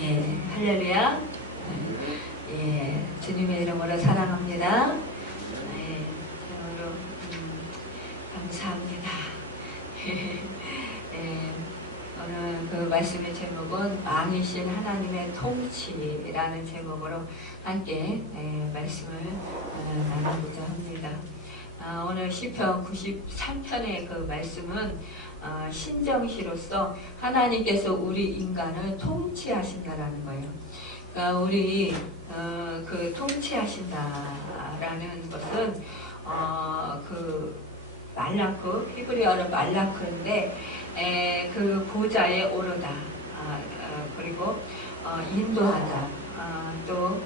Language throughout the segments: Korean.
예, 할렐루야. 예, 주님의 이름으로 사랑합니다. 예, 오늘 감사합니다. 예, 오늘 그 말씀의 제목은 왕이신 하나님의 통치라는 제목으로 함께 말씀을 나누고자 합니다. 오늘 시편 93편의 그 말씀은 신정시로서 하나님께서 우리 인간을 통치하신다라는 거예요. 그러니까 우리 그 통치하신다라는 것은 그 말라크, 히브리어로 말라크인데 그 보좌에 오르다, 그리고 인도하다, 또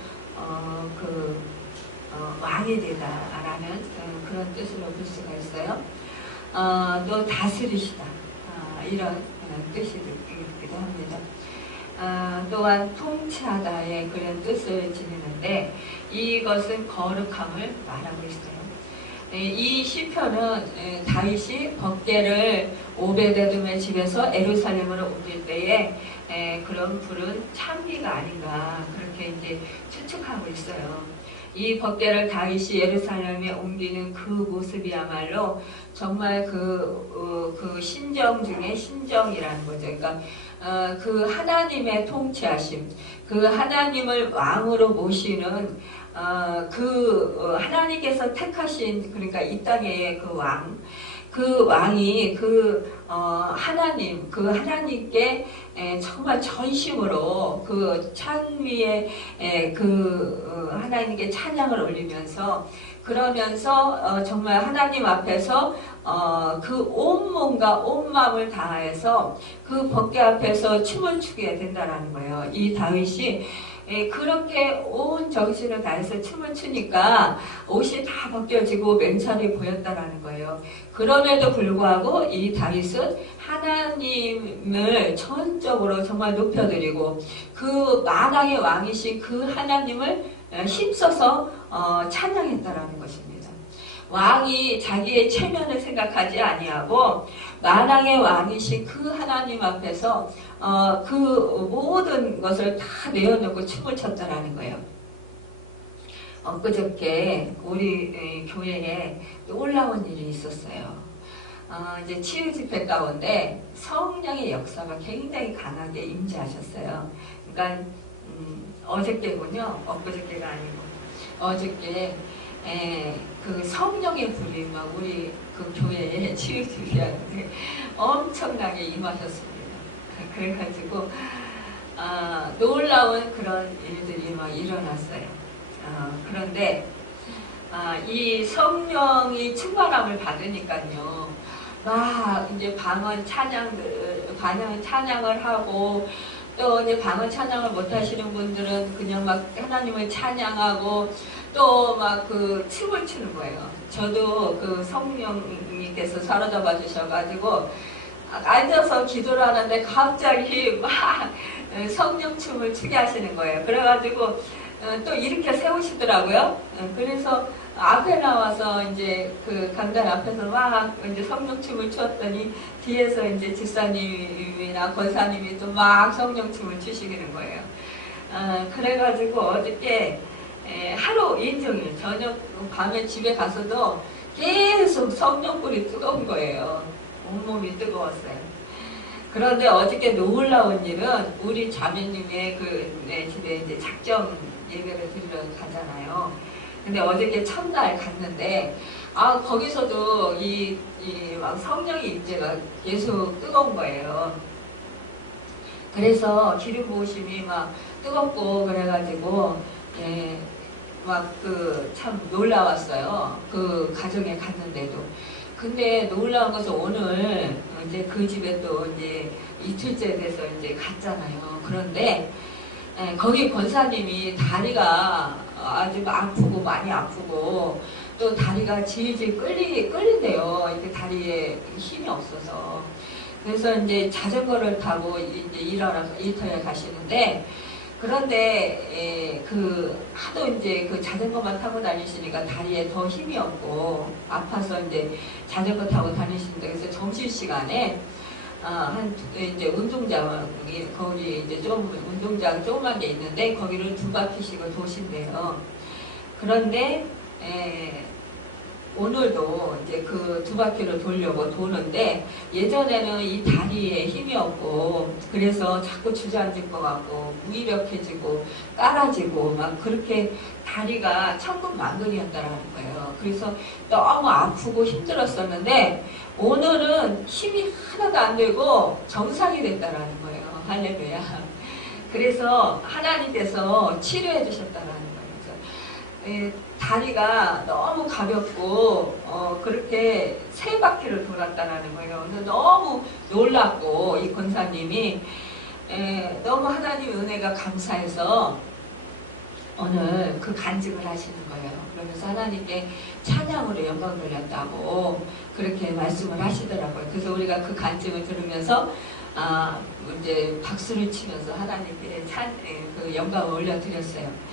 왕이 되다라는 그런 뜻으로 볼 수가 있어요. 또 다스리시다, 이런 뜻이 있기도 합니다. 또한 통치하다의 그런 뜻을 지니는데 이것은 거룩함을 말하고 있어요. 이 시편은 다윗이 법궤를 오베데돔의 집에서 예루살렘으로 옮길 때에 그런 푸른 찬미가 아닌가 그렇게 이제 추측하고 있어요. 이 법궤를 다윗이 예루살렘에 옮기는 그 모습이야말로 정말 그 신정 중에 신정이라는 거죠. 그러니까 그 하나님의 통치하심, 그 하나님을 왕으로 모시는 그 하나님께서 택하신, 그러니까 이 땅의 그 왕, 그 왕이 하나님, 그 하나님께 정말 전심으로 그 찬미에 하나님께 찬양을 올리면서 그러면서 정말 하나님 앞에서 그 온 몸과 온 마음을 다해서 그 법궤 앞에서 춤을 추게 된다라는 거예요. 이 다윗이 그렇게 온 정신을 다해서 춤을 추니까 옷이 다 벗겨지고 맨살이 보였다라는 거예요. 그럼에도 불구하고 이 다윗은 하나님을 전적으로 정말 높여드리고 그 만왕의 왕이신 그 하나님을 힘써서 찬양했다라는 것입니다. 왕이 자기의 체면을 생각하지 아니하고 만왕의 왕이신 그 하나님 앞에서 그 모든 것을 다 내어놓고 춤을 췄다라는 거예요. 엊그저께 우리 교회에 놀라운 일이 있었어요. 이제 치유 집회 가운데 성령의 역사가 굉장히 강하게 임재하셨어요. 그러니까 어저께군요. 엊그저께가 아니고 어저께 그 성령의 불이 막 우리 그 교회에 치유 집회하는데 엄청나게 임하셨습니다. 그래가지고 놀라운 그런 일들이 막 일어났어요. 그런데 이 성령이 충만함을 받으니까요, 막 이제 방언 찬양을 하고 또 이제 방언 찬양을 못 하시는 분들은 그냥 막 하나님을 찬양하고 또 막 그 춤을 추는 거예요. 저도 그 성령님께서 사로잡아 주셔가지고 앉아서 기도를 하는데 갑자기 막 성령춤을 추게 하시는 거예요. 그래가지고 또 이렇게 세우시더라고요. 그래서 앞에 나와서 이제 그 강단 앞에서 막 이제 성령춤을 추었더니 뒤에서 이제 집사님이나 권사님이 또 막 성령춤을 추시는 거예요. 그래가지고 어저께 하루 인종일 저녁 밤에 집에 가서도 계속 성령불이 뜨거운 거예요. 온몸이 뜨거웠어요. 그런데 어저께 놀라운 일은 우리 자매님의 집에 이제 작정 예배를 드리러 가잖아요. 근데 어저께 첫날 갔는데 거기서도 막 성령의 임재가 계속 뜨거운 거예요. 그래서 기름 부으심이 막 뜨겁고 그래가지고 막 참 놀라웠어요. 그 가정에 갔는데도. 근데 놀라운 것은 오늘 이제 그 집에 또 이제 이틀째 돼서 이제 갔잖아요. 그런데 거기 권사님이 다리가 아주 아프고 많이 아프고 또 다리가 질질 끌린대요. 이렇게 다리에 힘이 없어서. 그래서 이제 자전거를 타고 이제 일터에 가시는데, 그런데 하도 이제 그 자전거만 타고 다니시니까 다리에 더 힘이 없고 아파서 이제 자전거 타고 다니시는데, 그래서 점심시간에 이제 운동장, 거기 이제 좀 운동장 조그만 게 있는데 거기를 2바퀴씩을 도신대요. 그런데 오늘도 이제 그 2바퀴를 돌려고 도는데 예전에는 이 다리에 힘이 없고 그래서 자꾸 주저앉을 것 같고 무기력해지고 깔아지고 막 그렇게 다리가 천근만근이었다라는 거예요. 그래서 너무 아프고 힘들었었는데 오늘은 힘이 하나도 안 들고 정상이 됐다라는 거예요. 할렐루야. 그래서 하나님께서 치료해 주셨다라는 거예요. 다리가 너무 가볍고 그렇게 3바퀴를 돌았다라는 거예요. 그래서 너무 놀랐고 이 권사님이 너무 하나님의 은혜가 감사해서 오늘 그 간증을 하시는 거예요. 그러면서 하나님께 찬양으로 영광 돌렸다고 그렇게 말씀을 하시더라고요. 그래서 우리가 그 간증을 들으면서 이제 박수를 치면서 하나님께 그 영광을 올려드렸어요.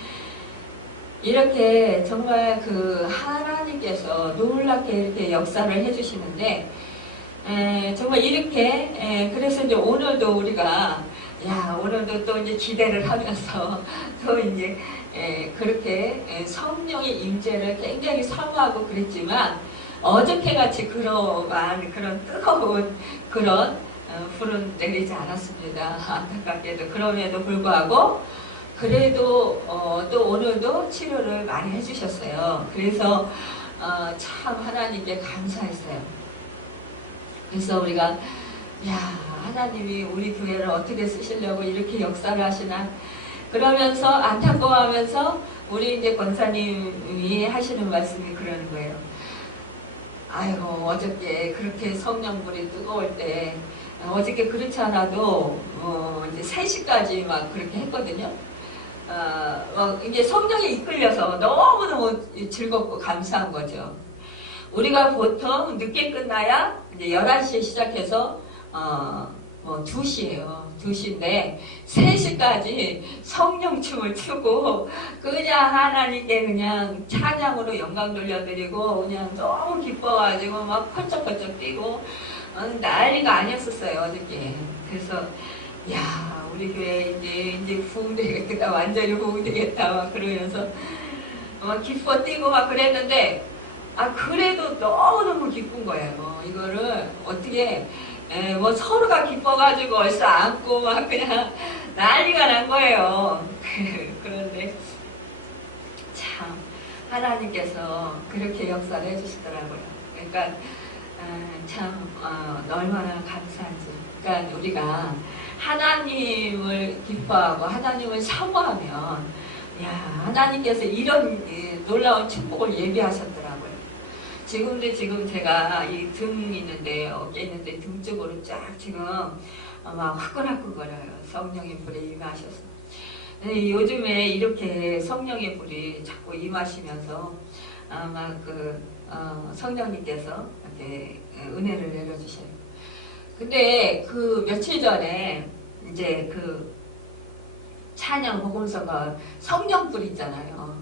이렇게 정말 그 하나님께서 놀랍게 이렇게 역사를 해주시는데 정말 이렇게 그래서 이제 오늘도 우리가 오늘도 또 이제 기대를 하면서 또 이제 그렇게 성령의 임재를 굉장히 사모하고 그랬지만 어저께 같이 그러한 그런 뜨거운 그런 불은 내리지 않았습니다. 안타깝게도 그럼에도 불구하고 그래도 또 오늘도 치료를 많이 해주셨어요. 그래서 참 하나님께 감사했어요. 그래서 우리가 하나님이 우리 교회를 어떻게 쓰시려고 이렇게 역사를 하시나 그러면서 안타까워하면서 우리 이제 권사님이 하시는 말씀이 그러는 거예요. 아이고 어저께 그렇게 성령불이 뜨거울 때 어저께 그렇지 않아도 이제 3시까지 막 그렇게 했거든요. 이제 성령에 이끌려서 너무너무 즐겁고 감사한 거죠. 우리가 보통 늦게 끝나야 이제 11시에 시작해서 2시예요. 2시인데 3시까지 성령춤을 추고 그냥 하나님께 그냥 찬양으로 영광 돌려드리고 그냥 너무 기뻐가지고 막 펄쩍펄쩍 뛰고 난리가 아니었었어요 어저께. 그래서 우리 교회 이제 부흥되겠다 완전히 부흥되겠다 막 그러면서 막 기뻐 뛰고 막 그랬는데 그래도 너무너무 기쁜 거예요. 이거를 어떻게 서로가 기뻐가지고 얼싸 안고 막 그냥 난리가 난 거예요. 그런데 참 하나님께서 그렇게 역사를 해주시더라고요. 그러니까 참 얼마나 감사한지. 그러니까 우리가 하나님을 기뻐하고 하나님을 사모하면 하나님께서 이런 놀라운 축복을 예비하셨더라고요. 지금 제가 이 등 있는데 어깨 있는데 등 쪽으로 쫙 지금 막 화끈화끈거려요. 성령의 불에 임하셔서. 요즘에 이렇게 성령의 불이 자꾸 임하시면서 아마 성령님께서 이렇게 은혜를 내려주셔요. 근데 그 며칠 전에 이제 그 찬양 복음서가 성령불 있잖아요.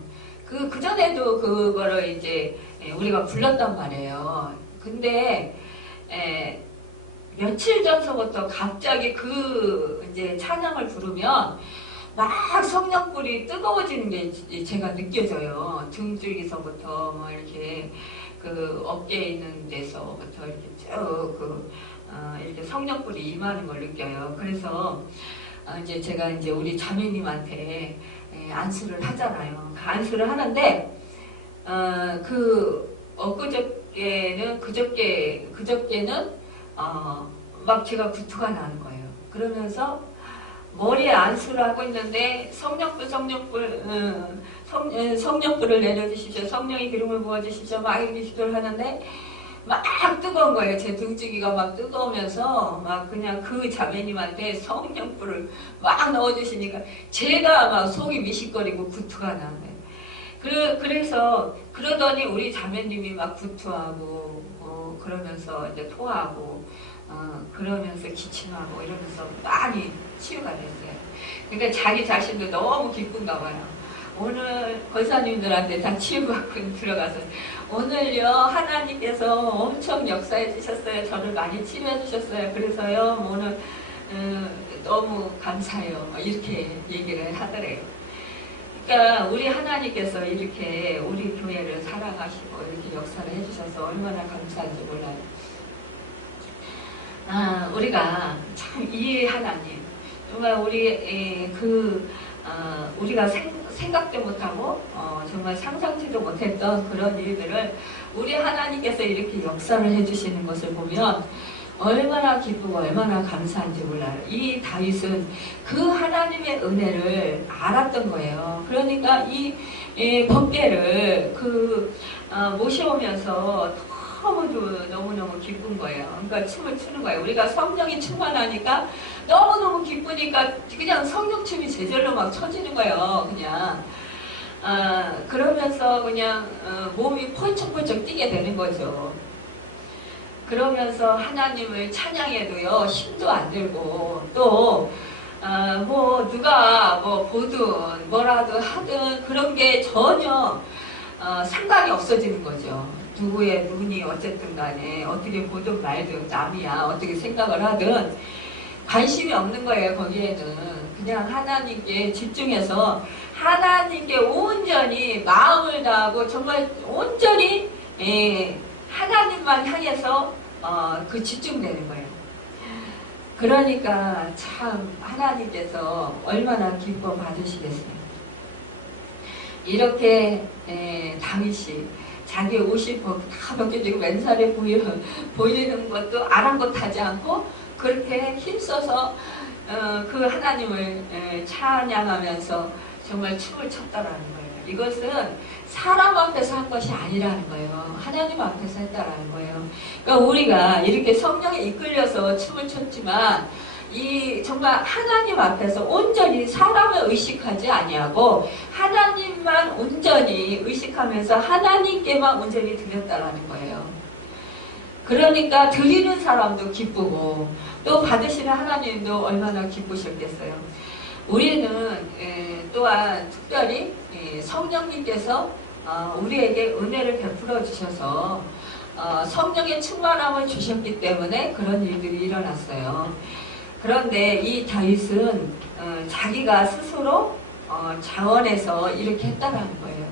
그 전에도 그거를 이제 우리가 불렀단 말이에요. 근데 며칠 전서부터 갑자기 이제 찬양을 부르면 막 성령불이 뜨거워지는 게 제가 느껴져요. 등 쪽에서부터 막 이렇게 그 어깨에 있는 데서부터 이렇게 쭉 이렇게 성령불이 임하는 걸 느껴요. 그래서 이제 제가 이제 우리 자매님한테 안수를 하잖아요. 안수를 하는데 그저께는 막 제가 구토가 나는 거예요. 그러면서 머리에 안수를 하고 있는데 성령불을 내려주십시오. 성령의 기름을 부어주십시오. 막 이렇게 기도를 하는데 막 뜨거운 거예요. 제 등치기가 막 뜨거우면서 막 그냥 그 자매님한테 성령불을 막 넣어주시니까 제가 막 속이 미식거리고 구토가 나는 거예요. 그래서 그러더니 우리 자매님이 막 구토하고 그러면서 이제 토하고 그러면서 기침하고 이러면서 많이 치유가 됐어요. 그러니까 자기 자신도 너무 기쁜가 봐요. 오늘 권사님들한테 다 치유받고 들어가서 오늘요 하나님께서 엄청 역사해 주셨어요. 저를 많이 치료해 주셨어요. 그래서요 오늘 너무 감사해요. 이렇게 얘기를 하더래요. 그러니까 우리 하나님께서 이렇게 우리 교회를 사랑하시고 이렇게 역사를 해주셔서 얼마나 감사한지 몰라요. 우리가 참 이 하나님 정말 우리가 생각도 못하고 정말 상상치도 못했던 그런 일들을 우리 하나님께서 이렇게 역사를 해주시는 것을 보면 얼마나 기쁘고 얼마나 감사한지 몰라요. 이 다윗은 그 하나님의 은혜를 알았던 거예요. 그러니까 이 번개를 모셔오면서 너무너무 기쁜 거예요. 그러니까 춤을 추는 거예요. 우리가 성령이 충만하니까 너무너무 기쁘니까 그냥 성령춤이 제절로 막 쳐지는 거예요. 그냥 그러면서 그냥 몸이 펄쩍펄쩍 뛰게 되는 거죠. 그러면서 하나님을 찬양해도요 힘도 안 들고 또 누가 보든 뭐라도 하든 그런 게 전혀 상관이 없어지는 거죠. 누구의 눈이 어쨌든 간에 어떻게 보든 말든 남이야 어떻게 생각을 하든 관심이 없는 거예요. 거기에는 그냥 하나님께 집중해서 하나님께 온전히 마음을 다하고 정말 온전히 하나님만 향해서 집중되는 거예요. 그러니까 참 하나님께서 얼마나 기뻐 받으시겠어요. 이렇게 다윗이 자기 옷이 다 벗겨지고 맨살에 보이는 것도 아랑곳하지 않고 그렇게 힘써서 그 하나님을 찬양하면서 정말 춤을 췄다라는 거예요. 이것은 사람 앞에서 한 것이 아니라는 거예요. 하나님 앞에서 했다라는 거예요. 그러니까 우리가 이렇게 성령에 이끌려서 춤을 췄지만 정말 하나님 앞에서 온전히 사람을 의식하지 아니하고 하나님만 온전히 의식하면서 하나님께만 온전히 드렸다라는 거예요. 그러니까 드리는 사람도 기쁘고 또 받으시는 하나님도 얼마나 기쁘셨겠어요. 우리는 또한 특별히 성령님께서 우리에게 은혜를 베풀어 주셔서 성령의 충만함을 주셨기 때문에 그런 일들이 일어났어요. 그런데 이 다윗은 자기가 스스로 자원해서 이렇게 했다라는 거예요.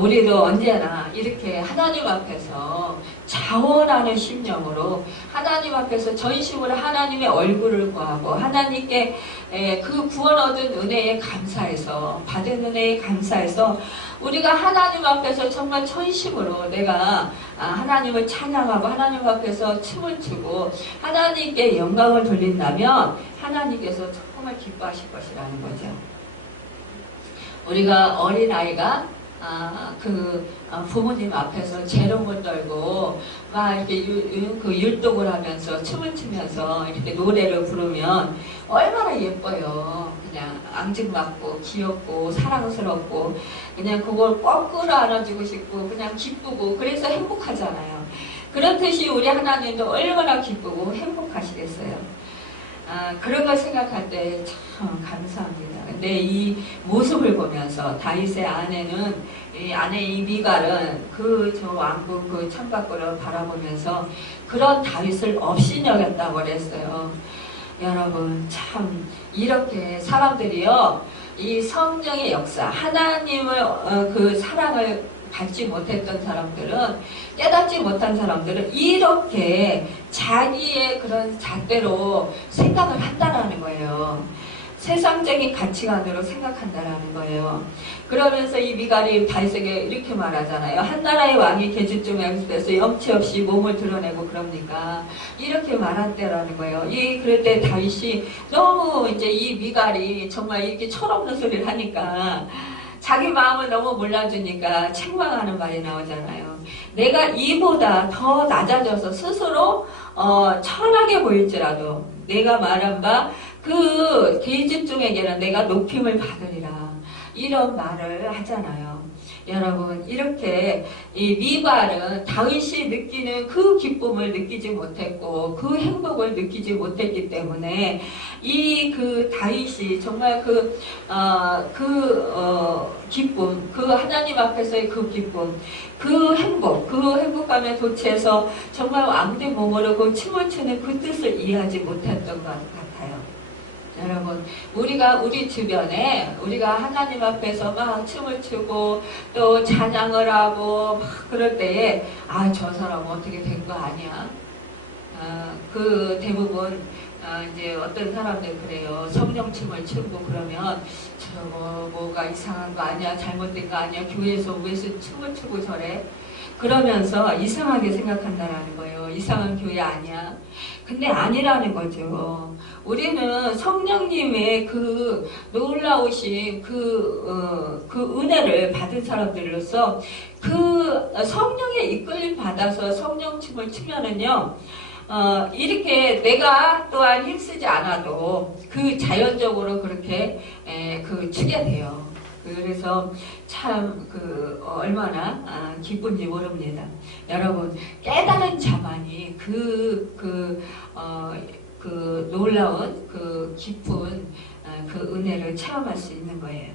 우리도 언제나 이렇게 하나님 앞에서 자원하는 심령으로 하나님 앞에서 전심으로 하나님의 얼굴을 구하고 하나님께 그 구원 얻은 은혜에 감사해서 받은 은혜에 감사해서 우리가 하나님 앞에서 정말 전심으로 내가 하나님을 찬양하고 하나님 앞에서 춤을 추고 하나님께 영광을 돌린다면 하나님께서 정말 기뻐하실 것이라는 거죠. 우리가 어린아이가 부모님 앞에서 재롱을 떨고 막 이렇게 율동을 하면서 춤을 추면서 이렇게 노래를 부르면 얼마나 예뻐요. 그냥 앙증맞고 귀엽고 사랑스럽고 그냥 그걸 꼭 끌어안아주고 싶고 그냥 기쁘고 그래서 행복하잖아요. 그렇듯이 우리 하나님도 얼마나 기쁘고 행복하시겠어요. 그런 걸 생각할 때 참 감사합니다. 근데 이 모습을 보면서 다윗의 아내는 이 미갈은 저 왕궁 그 창밖으로 바라보면서 그런 다윗을 업신여겼다고 그랬어요. 여러분 참 이렇게 사람들이요 이 성령의 역사 하나님을 그 사랑을 받지 못했던 사람들은 깨닫지 못한 사람들은 이렇게 자기의 그런 잣대로 생각을 한다라는 거예요. 세상적인 가치관으로 생각한다라는 거예요. 그러면서 이 미갈이 다윗에게 이렇게 말하잖아요. 한 나라의 왕이 계집종에서 염치 없이 몸을 드러내고 그럽니까? 이렇게 말한다라는 거예요. 그럴 때 다윗이 너무 이제 이 미갈이 정말 이렇게 철없는 소리를 하니까 자기 마음을 너무 몰라주니까 책망하는 말이 나오잖아요. 내가 이보다 더 낮아져서 스스로 천하게 보일지라도 내가 말한 바 그 계집종에게는 내가 높임을 받으리라. 이런 말을 하잖아요. 여러분, 이렇게 이 미발은 다윗이 느끼는 그 기쁨을 느끼지 못했고 그 행복을 느끼지 못했기 때문에 이 그 다윗이 정말 기쁨, 그 하나님 앞에서의 그 기쁨, 그 행복감에 도취해서 정말 왕대 몸으로 그 춤을 추는 그 뜻을 이해하지 못했던 것 같아요. 여러분, 우리가 우리 주변에 우리가 하나님 앞에서 막 춤을 추고 또 찬양을 하고 막 그럴 때에 저 사람 어떻게 된 거 아니야? 그 대부분 이제 어떤 사람들 그래요. 성령춤을 추고 그러면 저거 뭐가 이상한 거 아니야? 잘못된 거 아니야? 교회에서 왜 춤을 추고 저래? 그러면서 이상하게 생각한다라는 거예요. 이상한 교회 아니야? 근데 아니라는 거죠. 우리는 성령님의 그 놀라우신 그 은혜를 받은 사람들로서 그 성령의 이끌림 받아서 성령춤을 추면은요, 이렇게 내가 또한 힘쓰지 않아도 그 자연적으로 그렇게 추게 돼요. 그래서 참 얼마나 기쁜지 모릅니다. 여러분, 깨달은 자만이 놀라운 그 깊은 그 은혜를 체험할 수 있는 거예요.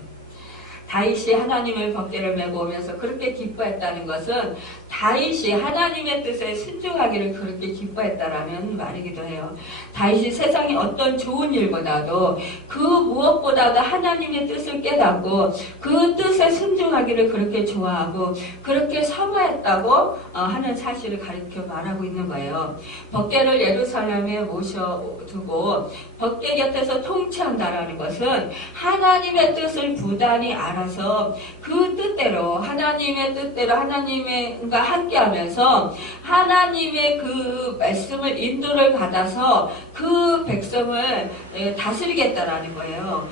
다윗이 하나님의 법궤를 메고 오면서 그렇게 기뻐했다는 것은 다윗이 하나님의 뜻에 순종하기를 그렇게 기뻐했다라는 말이기도 해요. 다윗이 세상의 어떤 좋은 일보다도 그 무엇보다도 하나님의 뜻을 깨닫고 그 뜻에 순종하기를 그렇게 좋아하고 그렇게 사모했다고 하는 사실을 가르쳐 말하고 있는 거예요. 법궤를 예루살렘에 모셔두고 법궤 곁에서 통치한다라는 것은 하나님의 뜻을 부단히 알아서 그 뜻대로 하나님의 뜻대로 하나님과 함께하면서 하나님의 그 말씀을 인도를 받아서 그 백성을 다스리겠다라는 거예요.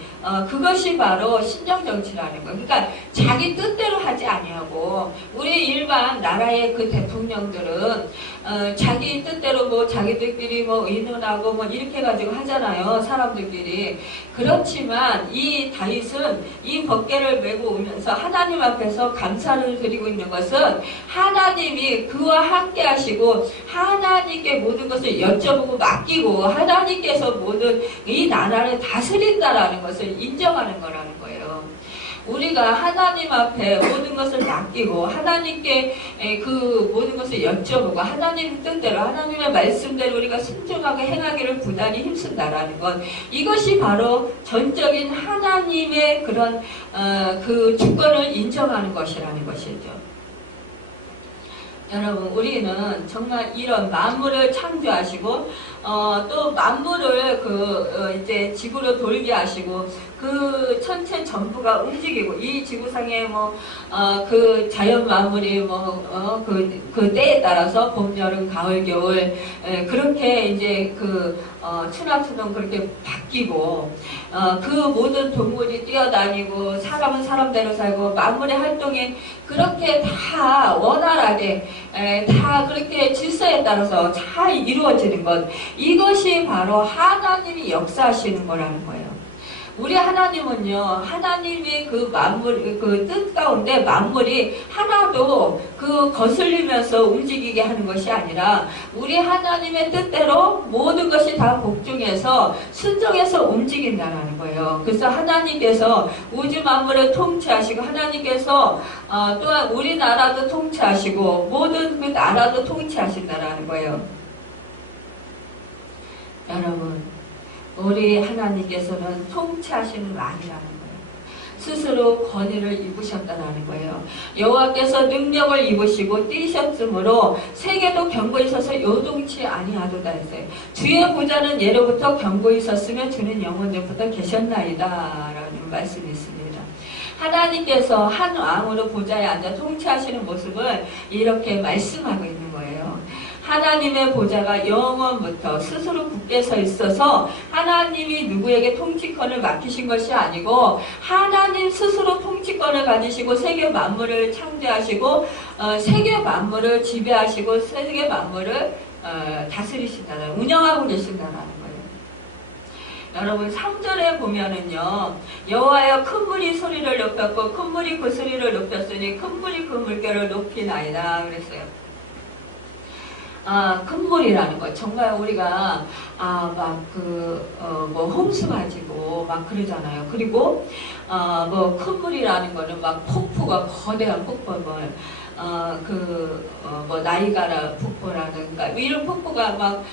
그것이 바로 신정정치라는 거예요. 그러니까 자기 뜻대로 하지 아니하고 우리 일반 나라의 그 대통령들은 자기 뜻대로 뭐 자기들끼리 뭐 의논하고 뭐 이렇게 가지고 하잖아요. 사람들끼리. 그렇지만 이 다윗은 이 법궤를 메고 오면서 하나님 앞에서 감사를 드리고 있는 것은 하나님이 그와 함께 하시고 하나님께 모든 것을 여쭤보고 맡기고 하나님께서 모든 이 나라를 다스린다라는 것을 인정하는 거라는 거예요. 우리가 하나님 앞에 모든 것을 맡기고 하나님께 그 모든 것을 여쭤보고 하나님 뜻대로 하나님의 말씀대로 우리가 순종하게 행하기를 부단히 힘쓴다라는 것, 이것이 바로 전적인 하나님의 그런 그 주권을 인정하는 것이라는 것이죠. 여러분, 우리는 정말 이런 만물을 창조하시고 또 만물을 이제 지구로 돌게 하시고 그 천체 전부가 움직이고 이 지구상의 그 자연 만물이 그 때에 따라서 봄, 여름, 가을, 겨울 그렇게 이제 추나추동 그렇게 바뀌고 그 모든 동물이 뛰어다니고 사람은 사람대로 살고 만물의 활동이 그렇게 다 원활하게 다 그렇게 질서에 따라서 잘 이루어지는 것, 이것이 바로 하나님이 역사하시는 거라는 거예요. 우리 하나님은요, 하나님의 그 만물, 그 뜻 가운데 만물이 하나도 거슬리면서 움직이게 하는 것이 아니라 우리 하나님의 뜻대로 모든 것이 다 복종해서 순종해서 움직인다라는 거예요. 그래서 하나님께서 우주 만물을 통치하시고 하나님께서 또한 우리나라도 통치하시고 모든 그 나라도 통치하신다라는 거예요. 여러분, 우리 하나님께서는 통치하시는 왕이라는 거예요. 스스로 권위를 입으셨다는 거예요. 여호와께서 능력을 입으시고 뛰셨으므로 세계도 견고히 서서 요동치 아니하도다 했어요. 주의 보좌는 예로부터 견고히 섰으며 주는 영원전부터 계셨나이다 라는 말씀이 있습니다. 하나님께서 한 왕으로 보좌에 앉아 통치하시는 모습을 이렇게 말씀하고 있는 거예요. 하나님의 보좌가 영원부터 스스로 굳게 서 있어서 하나님이 누구에게 통치권을 맡기신 것이 아니고 하나님 스스로 통치권을 가지시고 세계 만물을 창조하시고 세계 만물을 지배하시고 세계 만물을 다스리신다는, 운영하고 계신다는 거예요. 여러분 3절에 보면은요, 여호와여 큰 물이 소리를 높였고 큰 물이 그 소리를 높였으니 큰 물이 그 물결을 높이나이다 그랬어요. 큰 물이라는 거 정말 우리가 뭐 홍수 가지고 막 그러잖아요. 그리고 뭐 큰 물이라는 거는 막 폭포가 거대한 폭포를 뭐 나이가라 폭포라든가 이런 폭포가 막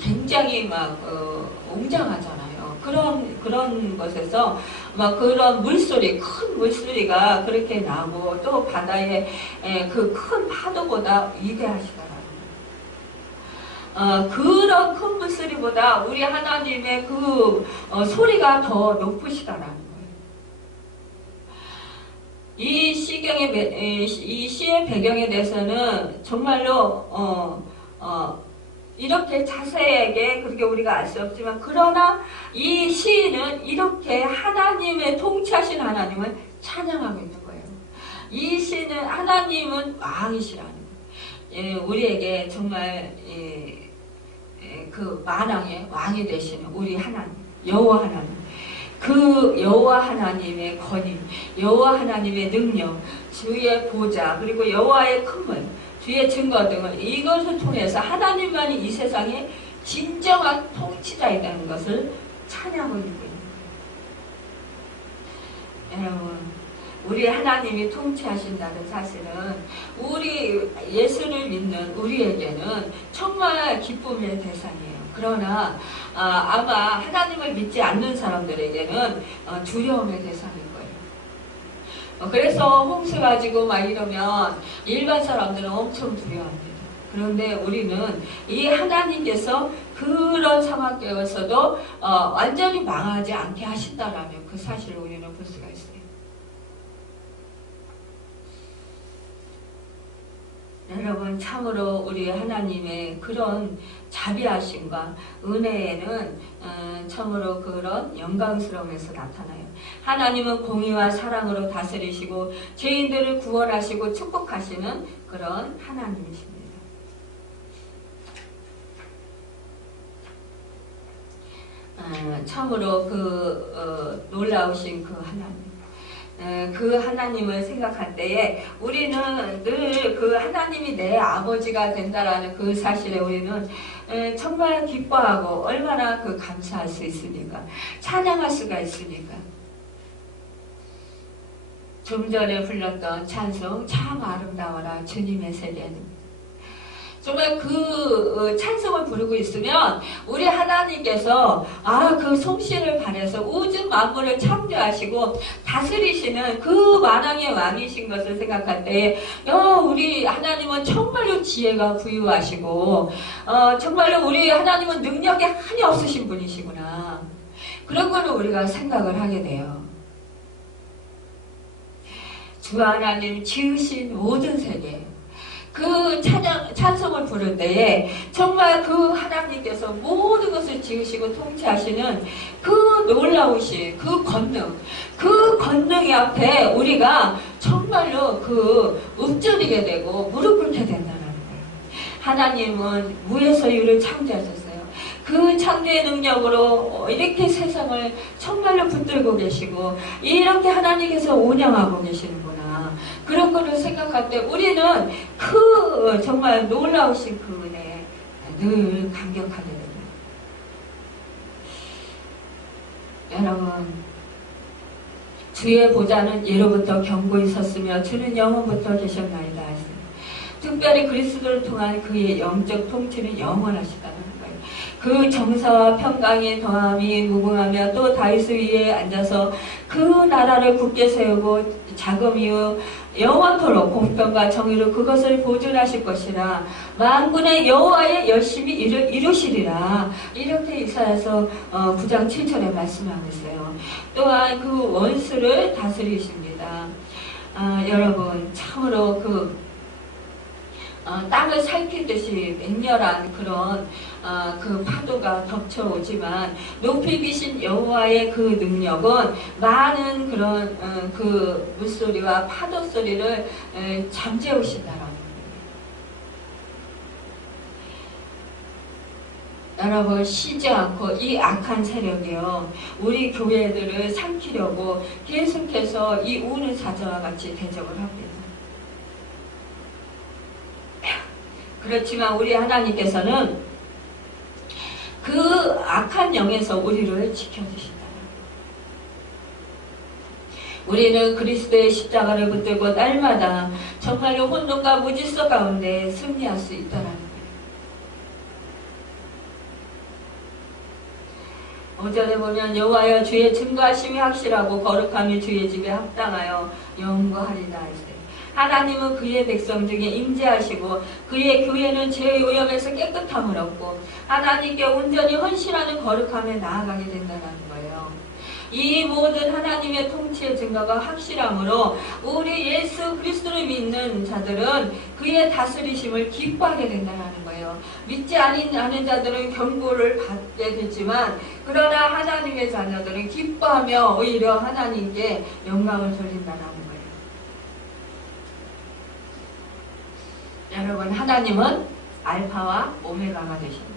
굉장히 막 웅장하잖아요. 그런 것에서 막 그런 물소리, 큰 물소리가 그렇게 나고 또 바다의 그 큰 파도보다 위대하시더라고요. 그런 큰 물소리보다 우리 하나님의 그 소리가 더 높으시다라는 거예요. 이 시의 배경에 대해서는 정말로 이렇게 자세하게 그렇게 우리가 알 수 없지만, 그러나 이 시인은 이렇게 하나님의 통치하신 하나님을 찬양하고 있는 거예요. 이 시는 하나님은 왕이시라는 거예요. 예, 우리에게 정말 그 만왕의 왕이 되시는 우리 하나님, 여호와 하나님, 그 여호와 하나님의 권위, 여호와 하나님의 능력, 주의 보좌, 그리고 여호와의 큰물, 주의 증거 등을 이것을 통해서 하나님만이 이 세상의 진정한 통치자이라는 것을 찬양하고 있는 거예요. 여러분, 우리 하나님이 통치하신다는 사실은 우리 예수를 믿는 우리에게는 정말 기쁨의 대상이에요. 그러나 아마 하나님을 믿지 않는 사람들에게는 두려움의 대상일 거예요. 그래서 홍수 가지고 막 이러면 일반 사람들은 엄청 두려워합니다. 그런데 우리는 이 하나님께서 그런 상황 속에서도 완전히 망하지 않게 하신다라는 그 사실을 우리는 볼 수가 있어요. 여러분, 참으로 우리 하나님의 그런 자비하심과 은혜에는 참으로 그런 영광스러움에서 나타나요. 하나님은 공의와 사랑으로 다스리시고 죄인들을 구원하시고 축복하시는 그런 하나님이십니다. 참으로 놀라우신 그 하나님, 그 하나님을 생각할 때에 우리는 늘 그 하나님이 내 아버지가 된다라는 그 사실에 우리는 정말 기뻐하고 얼마나 감사할 수 있습니까? 찬양할 수가 있으니까. 좀 전에 불렀던 찬송 참 아름다워라 주님의 세계는, 정말 그 찬송을 부르고 있으면 우리 하나님께서 그 솜씨를 발해서 우주 만물을 창조하시고 다스리시는 그 만왕의 왕이신 것을 생각할 때 우리 하나님은 정말로 지혜가 부유하시고 정말로 우리 하나님은 능력이 한이 없으신 분이시구나, 그런 걸 우리가 생각을 하게 돼요. 주 하나님 지으신 모든 세계, 그 찬송을 부를 때에 정말 그 하나님께서 모든 것을 지으시고 통치하시는 그 놀라우신 그 권능의 앞에 우리가 정말로 읊조리게 되고 무릎 꿇게 된다는 거예요. 하나님은 무에서 유를 창조하셨어요. 그 창조의 능력으로 이렇게 세상을 정말로 붙들고 계시고 이렇게 하나님께서 운영하고 계시는구나, 그런 것을 생각할 때 우리는 정말 놀라우신 그 은혜에 늘 감격하게 됩니다. 여러분, 주의 보좌는 예로부터 견고히 섰으며 주는 영원부터 계셨나이다. 특별히 그리스도를 통한 그의 영적 통치는 영원하시다는 거예요. 그 정사와 평강이 더함이 무궁하며 또 다윗 위에 앉아서 그 나라를 굳게 세우고 자금 이후 영원토록 공평과 정의로 그것을 보존하실 것이라. 만군의 여호와의 열심히 이루시리라. 이렇게 이사야서 9장 7절에 말씀하고 있어요. 또한 그 원수를 다스리십니다. 여러분, 참으로 땅을 살피듯이 맹렬한 그런 그 파도가 덮쳐오지만 높이 계신 여호와의 그 능력은 많은 그런 그 물소리와 파도 소리를 잠재우신다라는 거예요. 여러분 쉬지 않고 이 악한 세력이요 우리 교회들을 삼키려고 계속해서 이 우는 사자와 같이 대적을 합니다. 그렇지만 우리 하나님께서는 그 악한 영에서 우리를 지켜주신다. 우리는 그리스도의 십자가를 붙들고 날마다 정말로 혼돈과 무질서 가운데 승리할 수 있다는 거예요. 5절에 보면 여호와여 주의 증거하심이 확실하고 거룩함이 주의 집에 합당하여 영구하리다 했어요. 하나님은 그의 백성 중에 임재하시고 그의 교회는 죄의 오염에서 깨끗함을 얻고 하나님께 온전히 헌신하는 거룩함에 나아가게 된다는 거예요. 이 모든 하나님의 통치의 증거가 확실함으로 우리 예수 그리스도를 믿는 자들은 그의 다스리심을 기뻐하게 된다는 거예요. 믿지 않은 자들은 경고를 받게 되지만 그러나 하나님의 자녀들은 기뻐하며 오히려 하나님께 영광을 돌린다는 거예요. 여러분 하나님은 알파와 오메가가 되십니다.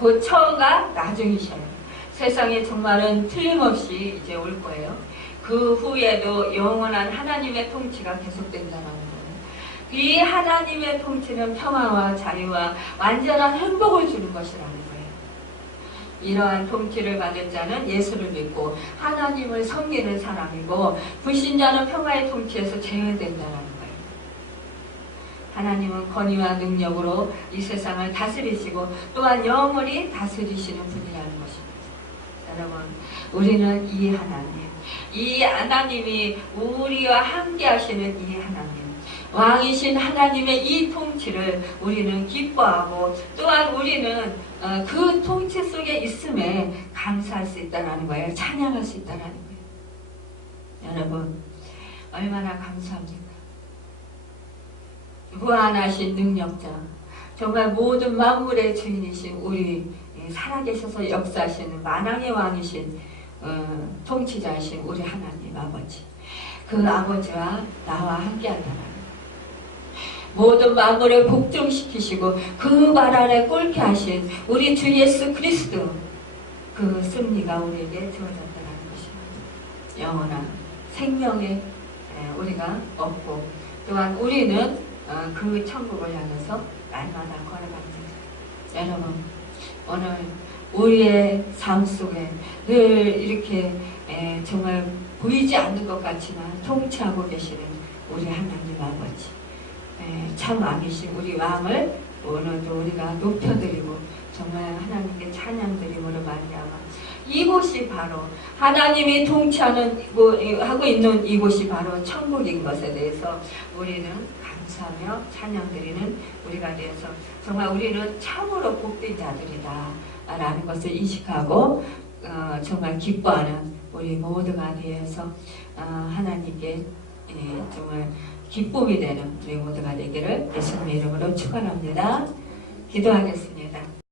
곧 처음과 나중이셔요. 세상에 정말은 틀림없이 이제 올 거예요. 그 후에도 영원한 하나님의 통치가 계속된다는 거예요. 이 하나님의 통치는 평화와 자유와 완전한 행복을 주는 것이라는 거예요. 이러한 통치를 받은 자는 예수를 믿고 하나님을 섬기는 사람이고 불신자는 평화의 통치에서 제외된다는 거예요. 하나님은 권위와 능력으로 이 세상을 다스리시고 또한 영원히 다스리시는 분이라는 것입니다. 여러분, 우리는 이 하나님이 우리와 함께 하시는 이 하나님, 왕이신 하나님의 이 통치를 우리는 기뻐하고 또한 우리는 그 통치 속에 있음에 감사할 수 있다는 거예요. 찬양할 수 있다는 거예요. 여러분, 얼마나 감사합니까? 무한하신 능력자, 정말 모든 만물의 주인이신 우리 살아계셔서 역사하시는 만왕의 왕이신 통치자이신 우리 하나님 아버지, 그 아버지와 나와 함께한다는 모든 만물을 복종시키시고 그 말 아래 꼴게 하신 우리 주 예수 그리스도, 그 승리가 우리에게 주어졌다는 것입니다. 영원한 생명에 우리가 얻고 또한 우리는 그 천국을 향해서 날마다 걸어갑니다. 여러분, 오늘 우리의 삶 속에 늘 이렇게 정말 보이지 않는 것 같지만 통치하고 계시는 우리 하나님 아버지, 참 왕이신 우리 왕을 오늘도 우리가 높여드리고 정말 하나님께 찬양드림으로 말미암아 이곳이 바로 하나님이 통치하는 하고 있는 이곳이 바로 천국인 것에 대해서 우리는 감사하며 찬양드리는 우리가 되어서 정말 우리는 참으로 복된 자들이다 라는 것을 인식하고 정말 기뻐하는 우리 모두가 되어서 하나님께 정말 기쁨이 되는 우리 모두가 되기를 예수님의 이름으로 축원합니다. 기도하겠습니다.